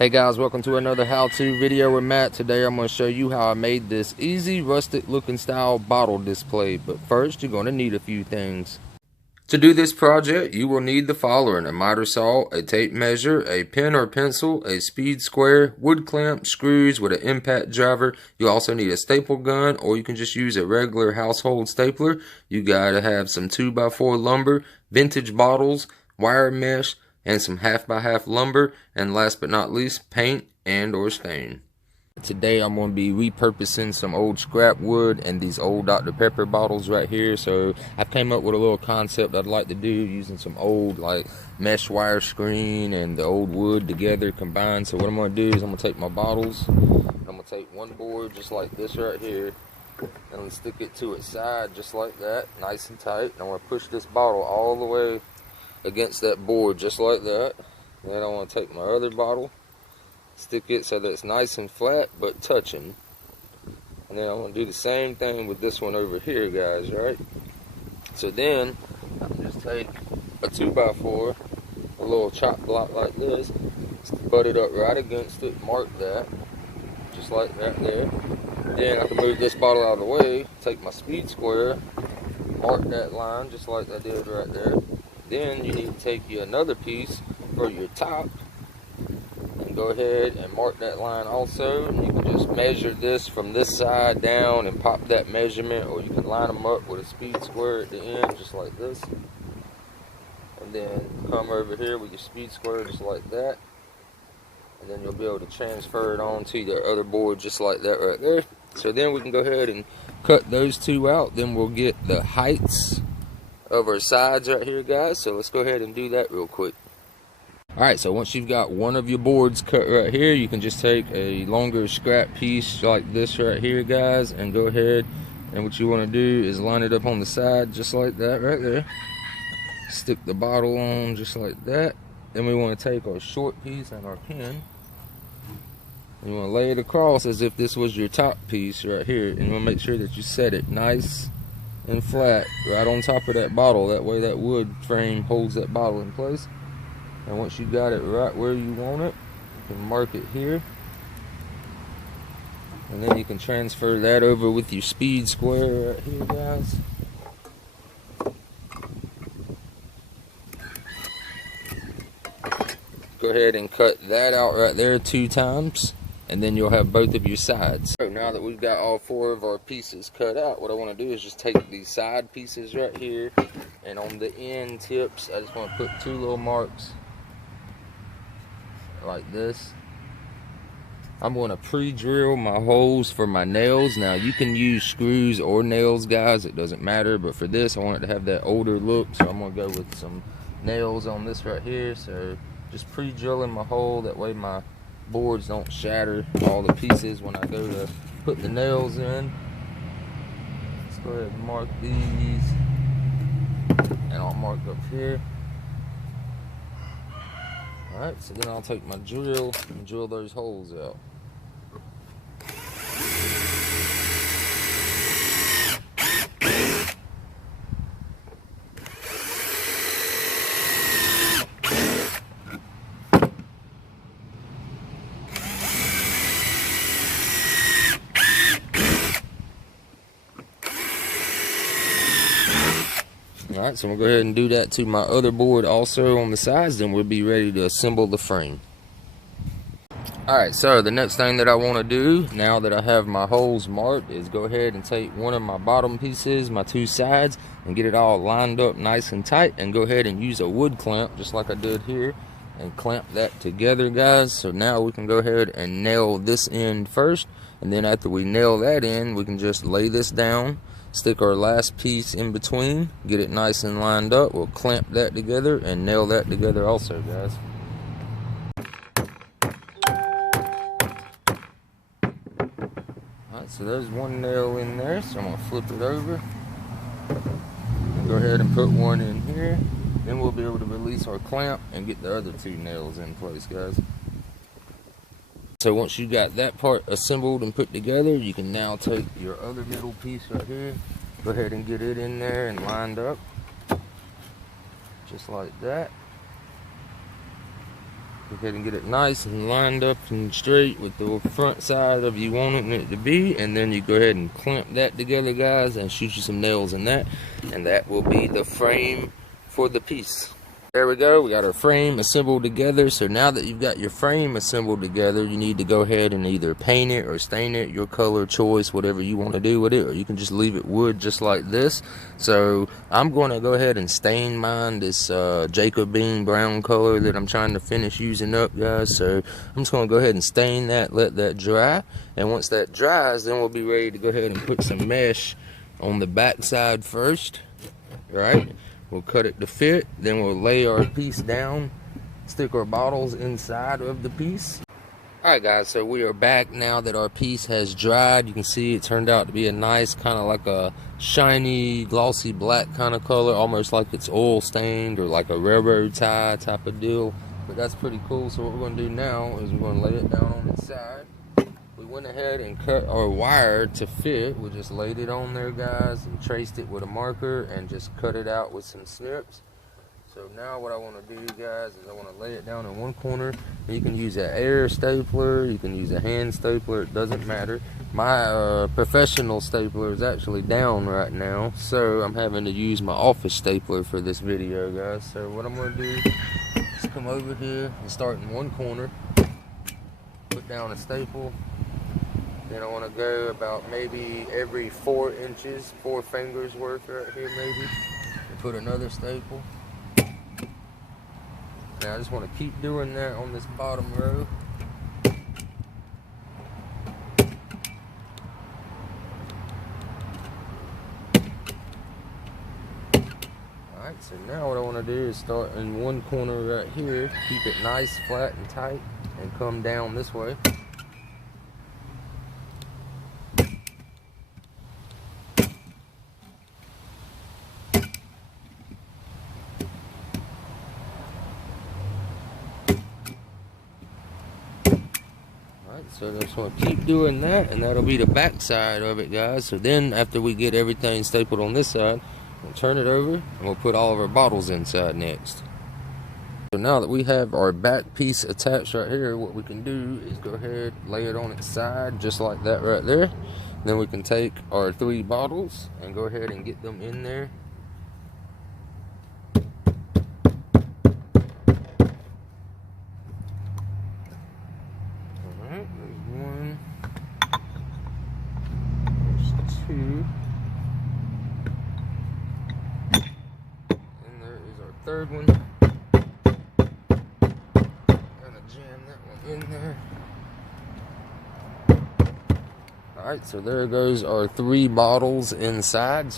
Hey guys, welcome to another how-to video with Matt. Today I'm going to show you how I made this easy rustic looking style bottle display. But first you're going to need a few things. To do this project you will need the following: a miter saw, a tape measure, a pen or pencil, a speed square, wood clamp, screws with an impact driver. You also need a staple gun, or you can just use a regular household stapler. You gotta have some 2x4 lumber, vintage bottles, wire mesh, and some 1/2x1/2 lumber, and last but not least, paint and or stain. Today I'm going to be repurposing some old scrap wood and these old Dr. Pepper bottles right here. So I've came up with a little concept I'd like to do using some old like mesh wire screen and the old wood together combined. So what I'm going to do is I'm going to take my bottles, I'm going to take one board just like this right here, and I'm going to stick it to its side just like that, nice and tight. And I'm going to push this bottle all the way against that board just like that. Then I want to take my other bottle, stick it so that it's nice and flat but touching, and then I'm going to do the same thing with this one over here, guys, right? So then I'll just take a 2x4, a little chop block like this, butt it up right against it, mark that just like that there. Then I can move this bottle out of the way, take my speed square, mark that line just like I did right there. Then you need to take you another piece for your top and go ahead and mark that line also. And you can just measure this from this side down and pop that measurement, or you can line them up with a speed square at the end just like this. And then come over here with your speed square just like that. And then you'll be able to transfer it onto the other board just like that right there. So then we can go ahead and cut those two out. Then we'll get the heights of our sides right here, guys. So let's go ahead and do that real quick. Alright, so once you've got one of your boards cut right here, you can just take a longer scrap piece like this right here, guys, and go ahead, and what you want to do is line it up on the side just like that right there. Stick the bottle on just like that. Then we want to take our short piece and our pen, and you want to lay it across as if this was your top piece right here, and you want to make sure that you set it nice and flat right on top of that bottle. That way that wood frame holds that bottle in place. And once you got it right where you want it, you can mark it here, and then you can transfer that over with your speed square right here, guys. Go ahead and cut that out right there 2 times, and then you'll have both of your sides. So now that we've got all 4 of our pieces cut out, what I want to do is just take these side pieces right here, and on the end tips I just want to put 2 little marks like this. I'm going to pre-drill my holes for my nails. Now you can use screws or nails, guys, it doesn't matter, but for this I want it to have that older look, so I'm going to go with some nails on this right here. So just pre-drilling my hole, that way my boards don't shatter all the pieces when I go to put the nails in. Let's go ahead and mark these, and I'll mark up here. Alright, so then I'll take my drill and drill those holes out. Alright, so we'll go ahead and do that to my other board also on the sides, then we'll be ready to assemble the frame. Alright, so the next thing that I want to do, now that I have my holes marked, is go ahead and take one of my bottom pieces, my 2 sides, and get it all lined up nice and tight, and go ahead and use a wood clamp, just like I did here, and clamp that together, guys. So now we can go ahead and nail this end first, and then after we nail that in, we can just lay this down, stick our last piece in between, get it nice and lined up. We'll clamp that together and nail that together also, guys. Alright, so there's one nail in there, so I'm going to flip it over. Go ahead and put one in here. Then we'll be able to release our clamp and get the other 2 nails in place, guys. So once you got that part assembled and put together, you can now take your other middle piece right here, go ahead and get it in there and lined up, just like that. Go ahead and get it nice and lined up and straight with the front side of you wanting it to be, and then you go ahead and clamp that together, guys, and shoot you some nails in that, and that will be the frame for the piece. There we go, we got our frame assembled together. So now that you've got your frame assembled together, you need to go ahead and either paint it or stain it, your color choice, whatever you want to do with it, or you can just leave it wood just like this. So I'm going to go ahead and stain mine this Jacob Bean brown color that I'm trying to finish using up, guys. So I'm just going to go ahead and stain that, let that dry, and once that dries, then we'll be ready to go ahead and put some mesh on the back side first, right? We'll cut it to fit, then we'll lay our piece down, stick our bottles inside of the piece. Alright guys, so we are back now that our piece has dried. You can see it turned out to be a nice kind of like a shiny, glossy black kind of color, almost like it's oil stained or like a railroad tie type of deal. But that's pretty cool. So what we're going to do now is we're going to lay it down on its side. We went ahead and cut our wire to fit. We just laid it on there, guys, and traced it with a marker and just cut it out with some snips. So now what I want to do, guys, is I want to lay it down in one corner. You can use an air stapler, you can use a hand stapler, it doesn't matter. My professional stapler is actually down right now, so I'm having to use my office stapler for this video, guys. So what I'm going to do is come over here and start in one corner, put down a staple. Then I want to go about maybe every 4 inches, 4 fingers worth right here maybe, and put another staple. Now I just want to keep doing that on this bottom row. Alright, so now what I want to do is start in one corner right here, keep it nice, flat, and tight, and come down this way. So I just want to keep doing that, and that'll be the back side of it, guys. So then after we get everything stapled on this side, we'll turn it over and we'll put all of our bottles inside next. So now that we have our back piece attached right here, what we can do is go ahead, lay it on its side just like that right there. Then we can take our 3 bottles and go ahead and get them in there. Third one, gonna jam that one in there. Alright, so there goes our 3 bottles inside.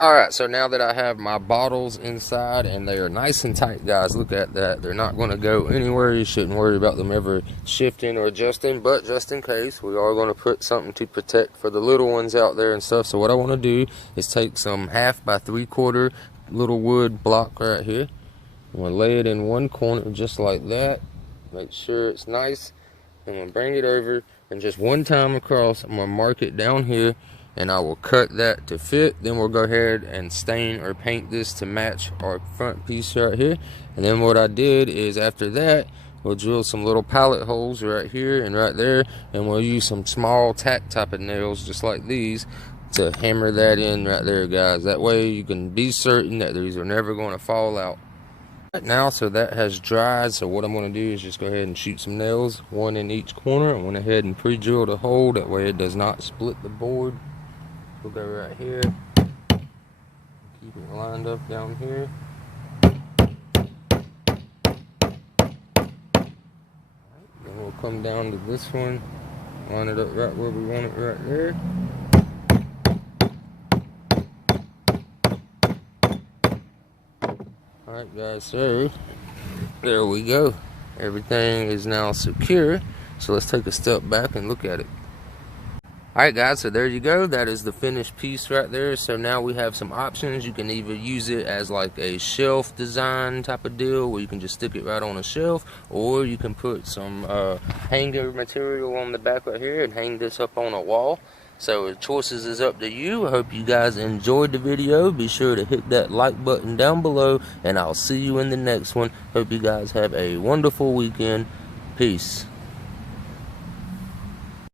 Alright, so now that I have my bottles inside and they are nice and tight, guys, look at that. They're not going to go anywhere. You shouldn't worry about them ever shifting or adjusting, but just in case, we are going to put something to protect for the little ones out there and stuff. So what I want to do is take some 1/2 by 3/4 little wood block right here. I'm going to lay it in one corner just like that. Make sure it's nice. I'm going to bring it over, and just one time across, I'm going to mark it down here, and I will cut that to fit. Then we'll go ahead and stain or paint this to match our front piece right here. And then what I did is after that, we'll drill some little pallet holes right here and right there, and we'll use some small tack type of nails just like these to hammer that in right there, guys. That way you can be certain that these are never going to fall out. Right now, so that has dried, so what I'm going to do is just go ahead and shoot some nails, one in each corner. I went ahead and pre-drilled a hole, that way it does not split the board. We'll go right here, keep it lined up down here. Then we'll come down to this one, line it up right where we want it right there. Alright guys, so there we go. Everything is now secure. So let's take a step back and look at it. Alright guys, so there you go. That is the finished piece right there. So now we have some options. You can either use it as like a shelf design type of deal where you can just stick it right on a shelf, or you can put some hanger material on the back right here and hang this up on a wall. So choices is up to you. I hope you guys enjoyed the video. Be sure to hit that like button down below, and I'll see you in the next one. Hope you guys have a wonderful weekend. Peace.